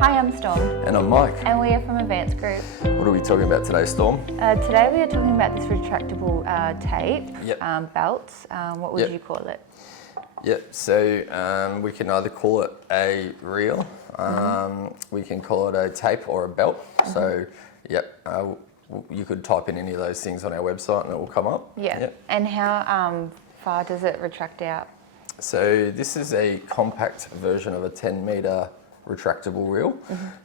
Hi, I'm Storm. And I'm Mike. And we are from Advanced Group. What are we talking about today, Storm? Today we are talking about this retractable tape belt. What would you call it? Yep, so we can either call it a reel, we can call it a tape or a belt. So, you could type in any of those things on our website and it will come up. Yep. And how far does it retract out? So this is a compact version of a 10-meter retractable reel.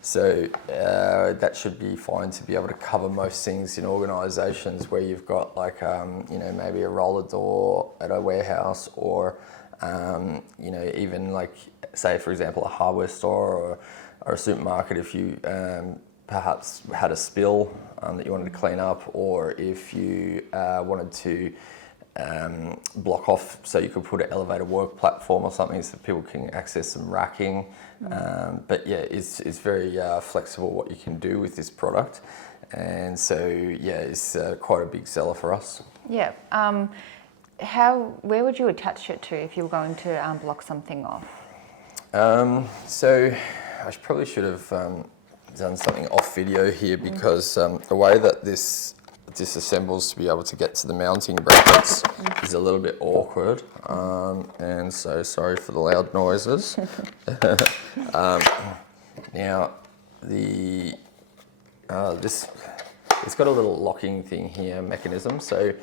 So that should be fine to be able to cover most things in organisations where you've got like, maybe a roller door at a warehouse or, even like, say, for example, a hardware store or a supermarket if you perhaps had a spill that you wanted to clean up, or if you wanted to block off so you could put an elevated work platform or something so people can access some racking. But yeah, it's very flexible what you can do with this product. And so, it's quite a big seller for us. Yeah. Where would you attach it to if you were going to block something off? So I probably should have done something off video here because the way that this disassembles to be able to get to the mounting brackets is a little bit awkward, and so sorry for the loud noises. Now it's got a little locking thing here, mechanism, so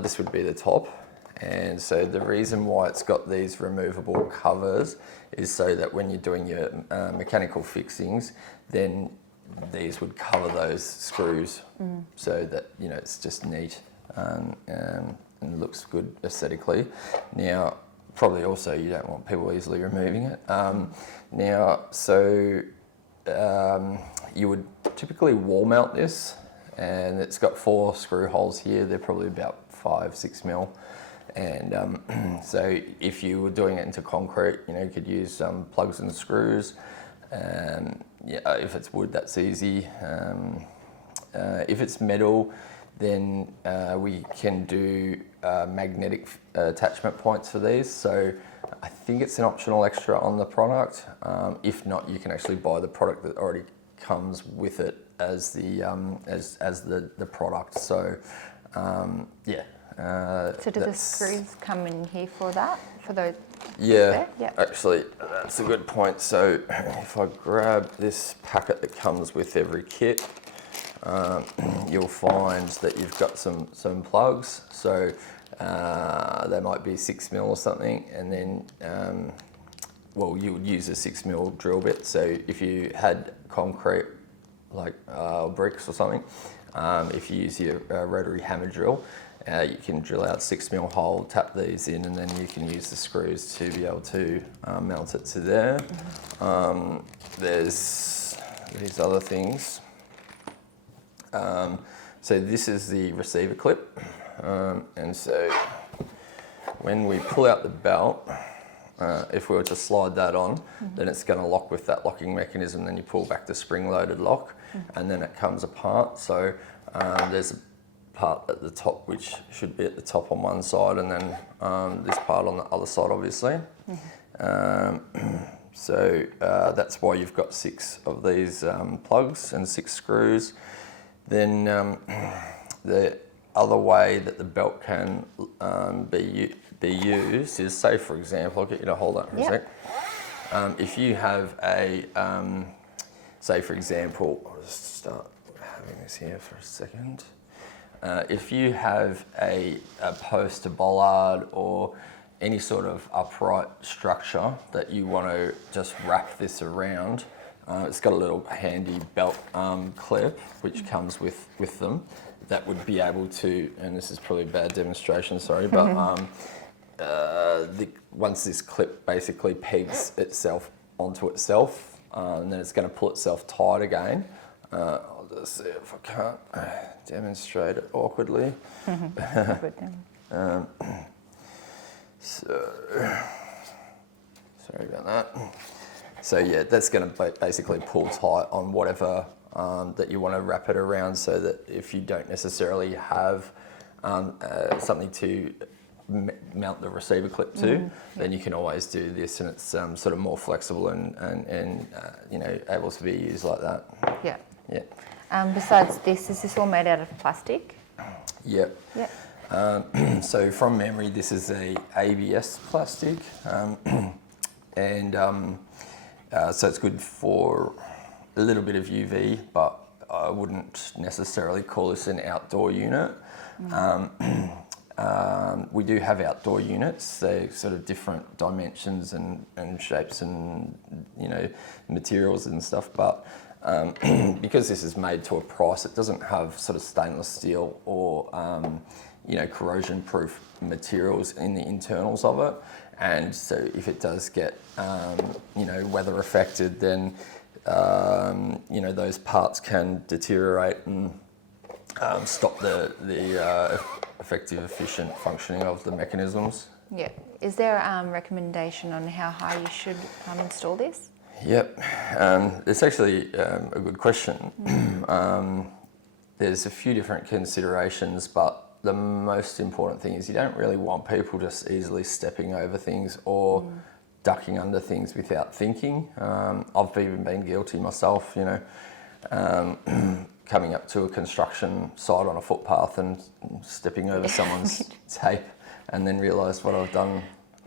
this would be the top, and so the reason why it's got these removable covers is so that when you're doing your mechanical fixings, then these would cover those screws so that, it's just neat and looks good aesthetically. Now, probably also you don't want people easily removing it. You would typically wall mount this, and it's got 4 screw holes here. They're probably about 5-6 mil. And so if you were doing it into concrete, you could use plugs and screws. If it's wood, that's easy. If it's metal, then we can do magnetic attachment points for these. So I think it's an optional extra on the product. If not, you can actually buy the product that already comes with it as the product. So So do the screws come in here for that? For those? Yeah, actually, that's a good point. So if I grab this packet that comes with every kit, you'll find that you've got some plugs. So they might be 6 mil or something, and then you would use a 6 mil drill bit. So if you had concrete, like bricks or something, if you use your rotary hammer drill, you can drill out 6 mil hole, tap these in, and then you can use the screws to be able to mount it to there. There's these other things. So this is the receiver clip, and so when we pull out the belt, if we were to slide that on, then it's going to lock with that locking mechanism. Then you pull back the spring-loaded lock, and then it comes apart. So there's a part at the top which should be at the top on one side, and then this part on the other side, obviously. So that's why you've got 6 of these plugs and 6 screws. Then the other way that the belt can be used is, say, for example, I'll get you to hold that for a sec. If you have a, say, for example, I'll just start having this here for a second. If you have a post, a bollard, or any sort of upright structure that you want to just wrap this around, it's got a little handy belt clip which comes with them that would be able to, and this is probably a bad demonstration, sorry, but once this clip basically pegs itself onto itself, and then it's going to pull itself tight again. I'll just see if I can't demonstrate it awkwardly. Sorry about that. So that's going to basically pull tight on whatever that you want to wrap it around, so that if you don't necessarily have something to mount the receiver clip to, then you can always do this, and it's sort of more flexible and you know, able to be used like that. Yeah. Yeah. Besides this, is this all made out of plastic? Yep. Yeah. So from memory, this is a ABS plastic, and so it's good for a little bit of UV, but I wouldn't necessarily call this an outdoor unit. We do have outdoor units. They're sort of different dimensions and shapes and, you know, materials and stuff, but because this is made to a price, it doesn't have sort of stainless steel or you know, corrosion proof materials in the internals of it. And so if it does get you know, weather affected, then you know, those parts can deteriorate and stop the effective, efficient functioning of the mechanisms. Yeah. Is there a recommendation on how high you should install this? Yep, it's actually a good question. There's a few different considerations, but the most important thing is you don't really want people just easily stepping over things or ducking under things without thinking. I've even been guilty myself, you know, coming up to a construction site on a footpath and stepping over someone's tape, and then realised what I've done.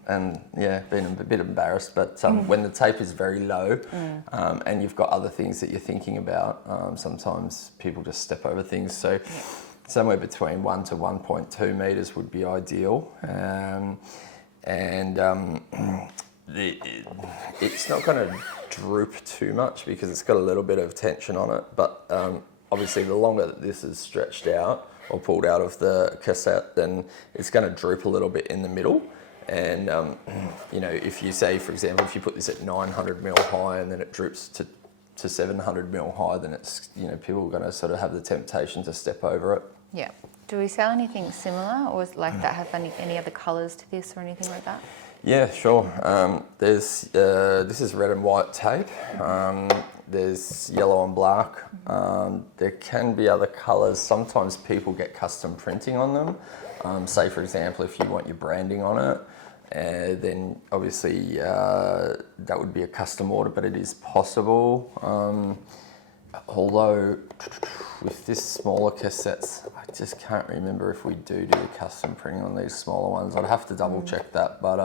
And yeah, been a bit embarrassed, but when the tape is very low and you've got other things that you're thinking about, sometimes people just step over things. So somewhere between 1 to 1.2 metres would be ideal. It's not going to droop too much because it's got a little bit of tension on it, but obviously the longer that this is stretched out or pulled out of the cassette, then it's going to droop a little bit in the middle. And, you know, if you say, for example, if you put this at 900 mil high and then it droops to 700 mil high, then it's, you know, people are going to sort of have the temptation to step over it. Yeah. Do we sell anything similar, or is like that have any other colours to this or anything like that? Yeah, sure. This is red and white tape. There's yellow and black. There can be other colours. Sometimes people get custom printing on them. Say, for example, if you want your branding on it, then obviously that would be a custom order, but it is possible. Although with this smaller cassettes, I just can't remember if we do the custom printing on these smaller ones. I'd have to double check that, but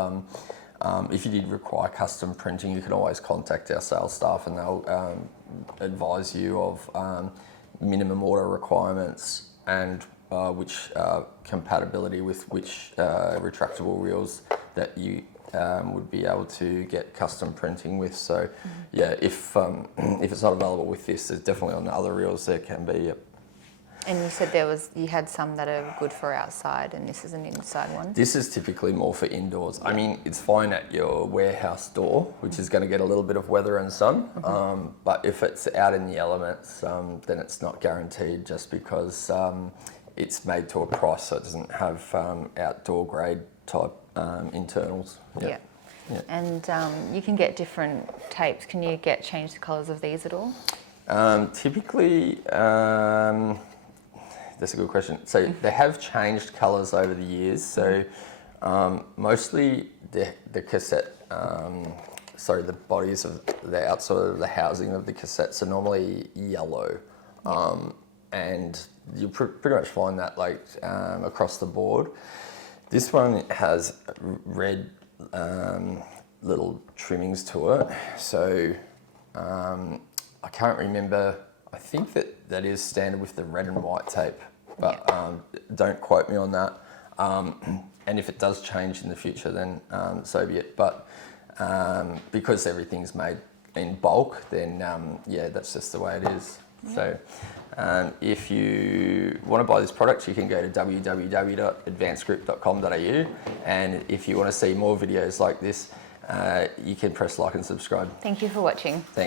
if you did require custom printing, you can always contact our sales staff and they'll advise you of minimum order requirements and which compatibility with which retractable reels that you would be able to get custom printing with. So yeah, if it's not available with this, there's definitely on the other reels there can be. Yep. And you said you had some that are good for outside, and this is an inside one? This is typically more for indoors. I mean, it's fine at your warehouse door, which is going to get a little bit of weather and sun, but if it's out in the elements, then it's not guaranteed, just because it's made to a price, so it doesn't have outdoor grade type internals. Yeah. And you can get different tapes. Can you change the colours of these at all? Typically, that's a good question. So they have changed colours over the years. So mostly the cassette, the bodies of the outside of the housing of the cassettes are normally yellow. And you pretty much find that like across the board. This one has red little trimmings to it. So I can't remember. I think that is standard with the red and white tape, but don't quote me on that. And if it does change in the future, then so be it. But because everything's made in bulk, then that's just the way it is. So if you want to buy this product, you can go to www.advancedgroup.com.au, and if you want to see more videos like this, you can press like and subscribe. Thank you for watching. Thanks.